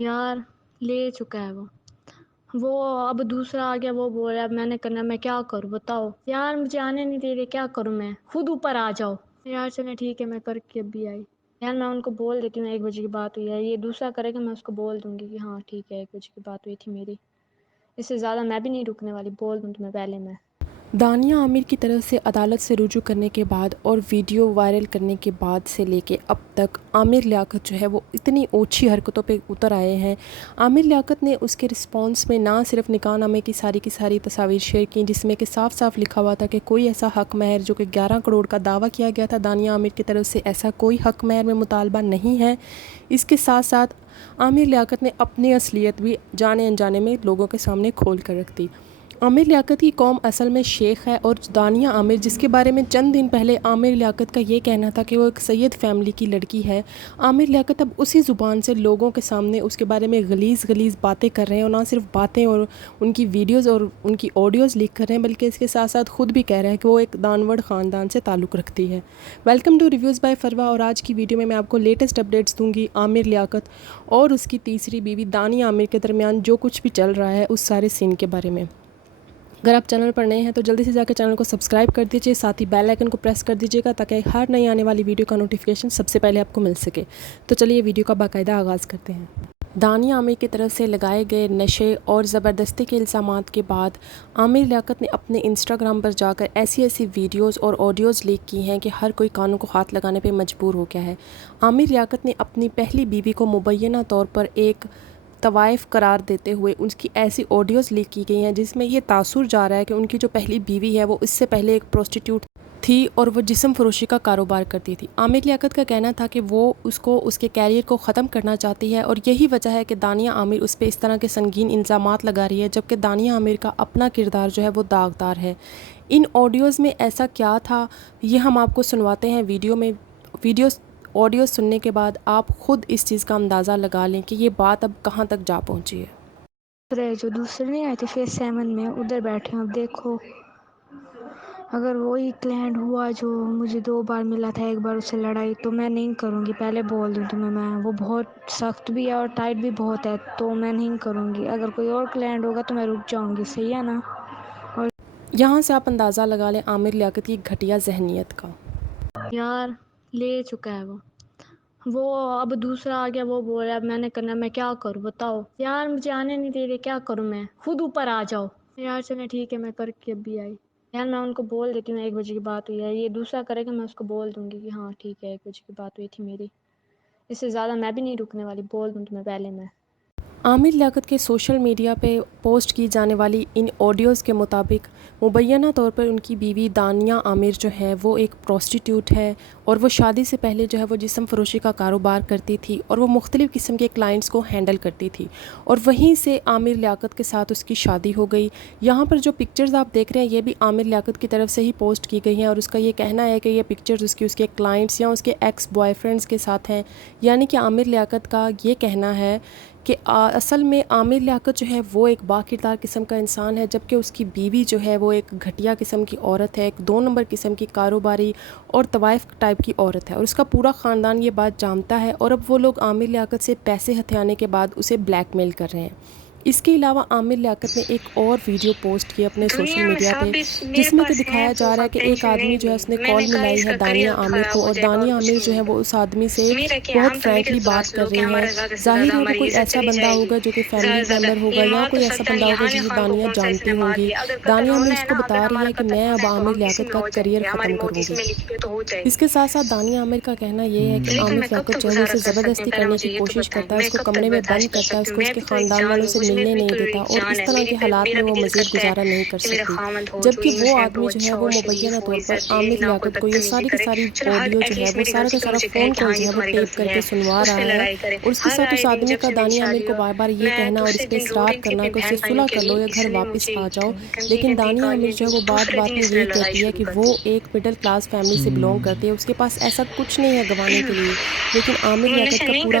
یار لے چکا ہے وہ اب دوسرا آ گیا، وہ بول رہا ہے اب میں نے کرنا، میں کیا کروں بتاؤ یار، مجھے آنے نہیں دے رہے، کیا کروں میں، خود اوپر آ جاؤ یار۔ چلے ٹھیک ہے، میں کر کے ابھی آئی یار، میں ان کو بول دیتی ہوں 1 بجے کی بات ہوئی ہے، یہ دوسرا کرے گا میں اس کو بول دوں گی کہ ہاں ٹھیک ہے 1 بجے کی بات ہوئی تھی میری، اس سے زیادہ میں بھی نہیں رکنے والی، بول دوں تمہیں پہلے میں۔ دانیہ عامر کی طرف سے عدالت سے رجوع کرنے کے بعد اور ویڈیو وائرل کرنے کے بعد سے لے کے اب تک عامر لیاقت جو ہے وہ اتنی اوچھی حرکتوں پہ اتر آئے ہیں۔ عامر لیاقت نے اس کے رسپانس میں نہ صرف نکاح نامے کی ساری تصاویر شیئر کی، جس میں کہ صاف صاف لکھا ہوا تھا کہ کوئی ایسا حق مہر جو کہ 11 کروڑ کا دعویٰ کیا گیا تھا دانیہ عامر کی طرف سے، ایسا کوئی حق مہر میں مطالبہ نہیں ہے۔ اس کے ساتھ ساتھ عامر لیاقت نے اپنی اصلیت بھی جانے انجانے میں لوگوں کے سامنے کھول کر رکھ دی۔ عامر لیاقت کی قوم اصل میں شیخ ہے، اور دانیہ عامر جس کے بارے میں چند دن پہلے عامر لیاقت کا یہ کہنا تھا کہ وہ ایک سید فیملی کی لڑکی ہے، عامر لیاقت اب اسی زبان سے لوگوں کے سامنے اس کے بارے میں غلیظ باتیں کر رہے ہیں، اور نہ صرف باتیں اور ان کی ویڈیوز اور ان کی آڈیوز لیک کر رہے ہیں، بلکہ اس کے ساتھ ساتھ خود بھی کہہ رہے ہیں کہ وہ ایک دانوڑ خاندان سے تعلق رکھتی ہے۔ Welcome to reviews by Farwa, اور آج کی ویڈیو میں آپ کو لیٹسٹ اپڈیٹس دوں گی عامر لیاقت اور اس کی تیسری بیوی دانیہ عامر کے درمیان جو کچھ بھی چل رہا ہے اس سارے سین کے بارے میں۔ اگر آپ چینل پر نئے ہیں تو جلدی سے جا کے چینل کو سبسکرائب کر دیجئے، ساتھ ہی بیل آئیکن کو پریس کر دیجئے گا تاکہ ہر نئی آنے والی ویڈیو کا نوٹیفیکیشن سب سے پہلے آپ کو مل سکے۔ تو چلیے ویڈیو کا باقاعدہ آغاز کرتے ہیں۔ دانیہ عامر کی طرف سے لگائے گئے نشے اور زبردستی کے الزامات کے بعد عامر لیاقت نے اپنے انسٹاگرام پر جا کر ایسی ویڈیوز اور آڈیوز لیک کی ہیں کہ ہر کوئی کانوں کو ہاتھ لگانے پہ مجبور ہو گیا ہے۔ عامر لیاقت نے اپنی پہلی بیوی کو مبینہ طور پر ایک طوائف قرار دیتے ہوئے ان کی ایسی آڈیوز لیک کی گئی ہیں جس میں یہ تاثر جا رہا ہے کہ ان کی جو پہلی بیوی ہے وہ اس سے پہلے ایک پروسٹیٹیوٹ تھی اور وہ جسم فروشی کا کاروبار کرتی تھی۔ عامر لیاقت کا کہنا تھا کہ وہ اس کے کیریئر کو ختم کرنا چاہتی ہے، اور یہی وجہ ہے کہ دانیہ عامر اس پہ اس طرح کے سنگین الزامات لگا رہی ہے، جبکہ دانیہ عامر کا اپنا کردار جو ہے وہ داغدار ہے۔ ان آڈیوز میں ایسا کیا تھا یہ ہم آپ کو سنواتے ہیں آڈیو سننے کے بعد آپ خود اس چیز کا اندازہ لگا لیں کہ یہ بات اب کہاں تک جا پہنچی ہے۔ جو دوسرے نہیں آئے تھے فیس 7 میں ادھر بیٹھے ہیں، اب دیکھو اگر وہی کلائنٹ ہوا جو مجھے 2 بار ملا تھا، 1 بار اس سے لڑائی، تو میں نہیں کروں گی، پہلے بول دوں تمہیں میں، وہ بہت سخت بھی ہے اور ٹائٹ بھی بہت ہے، تو میں نہیں کروں گی۔ اگر کوئی اور کلائنٹ ہوگا تو میں رک جاؤں گی، صحیح ہے نا؟ اور یہاں سے آپ اندازہ لگا لیں عامر لیاقت کی گھٹیا ذہنیت کا۔ یار لے چکا ہے وہ اب دوسرا آ گیا، وہ بول رہا ہے اب میں نے کرنا، میں کیا کروں بتاؤ یار، مجھے آنے نہیں دے رہے، کیا کروں میں، خود اوپر آ جاؤ یار۔ چلے ٹھیک ہے، میں کر کے ابھی آئی یار، میں ان کو بول دیتی ہوں 1 بجے کی بات ہوئی ہے، یہ دوسرا کرے گا میں اس کو بول دوں گی کہ ہاں ٹھیک ہے 1 بجے کی بات ہوئی تھی میری، اس سے زیادہ میں بھی نہیں رکنے والی، بول دوں تمہیں پہلے میں۔ عامر لیاقت کے سوشل میڈیا پہ پوسٹ کی جانے والی ان آڈیوز کے مطابق مبینہ طور پر ان کی بیوی دانیہ عامر جو ہے وہ ایک پروسٹیٹیوٹ ہے، اور وہ شادی سے پہلے جو ہے وہ جسم فروشی کا کاروبار کرتی تھی، اور وہ مختلف قسم کے کلائنٹس کو ہینڈل کرتی تھی، اور وہیں سے عامر لیاقت کے ساتھ اس کی شادی ہو گئی۔ یہاں پر جو پکچرز آپ دیکھ رہے ہیں یہ بھی عامر لیاقت کی طرف سے ہی پوسٹ کی گئی ہیں، اور اس کا یہ کہنا ہے کہ یہ پکچرز اس کے کلائنٹس یا اس کے ایکس بوائے فرینڈس کے ساتھ ہیں، یعنی کہ عامر لیاقت کا یہ کہنا ہے کہ اصل میں عامر لیاقت جو ہے وہ ایک باکردار قسم کا انسان ہے، جبکہ اس کی بیوی جو ہے وہ ایک گھٹیا قسم کی عورت ہے، ایک 2 نمبر قسم کی کاروباری اور طوائف ٹائپ کی عورت ہے، اور اس کا پورا خاندان یہ بات جانتا ہے، اور اب وہ لوگ عامر لیاقت سے پیسے ہتھیانے کے بعد اسے بلیک میل کر رہے ہیں۔ اس کے علاوہ عامر لیاقت نے ایک اور ویڈیو پوسٹ کی اپنے سوشل میڈیا پہ جس میں کہ دکھایا جا رہا ہے کہ ایک آدمی جو ہے اس نے کال ملائی ہے دانیہ عامر کو، اور دانیہ عامر جو ہے وہ اس آدمی سے بہت فرینکلی بات کر رہی ہیں۔ ظاہر ہے کہ کوئی ایسا بندہ ہوگا جو کہ فیملی ممبر ہوگا، یا کوئی ایسا بندہ ہوگا جسے دانیہ جانتی ہوں گی۔ دانیہ عامر اس کو بتا رہی ہے کہ میں اب عامر لیاقت کا کریئر ختم کروں گی۔ اس کے ساتھ ساتھ دانیہ عامر کا کہنا یہ ہے کہ عامر لیاقت جو ہے اسے زبردستی کرنے کی کوشش کرتا ہے، اس کو کمرے میں بند کرتا ہے، اس کو اس کے خاندان والوں سے ملنے نہیں دیتا، اور اس طرح کے حالات میں وہ مزید گزارا نہیں کر سکتی، جبکہ وہ آدمی جو ہے وہ مبینہ طور پر عامر لیاقت کو یہ ساری کی ساری آڈیو جو ہے وہ سارا کا سارا فون کال جو ہے وہ ٹیپ کر کے سنوا رہا ہے، اور اس کے ساتھ اس آدمی کا دانیہ عامر کو بار بار یہ کہنا اور اس پہ اصرار کرنا کہ اسے صلح کر لو یا گھر واپس آ جاؤ، لیکن دانیہ عامر جو ہے وہ بات بات میں یہی کہتی ہے کہ وہ ایک مڈل کلاس فیملی سے بلونگ کرتی ہے، اس کے پاس ایسا کچھ نہیں ہے گنوانے کے لیے، لیکن عامر لیاقت کا پورا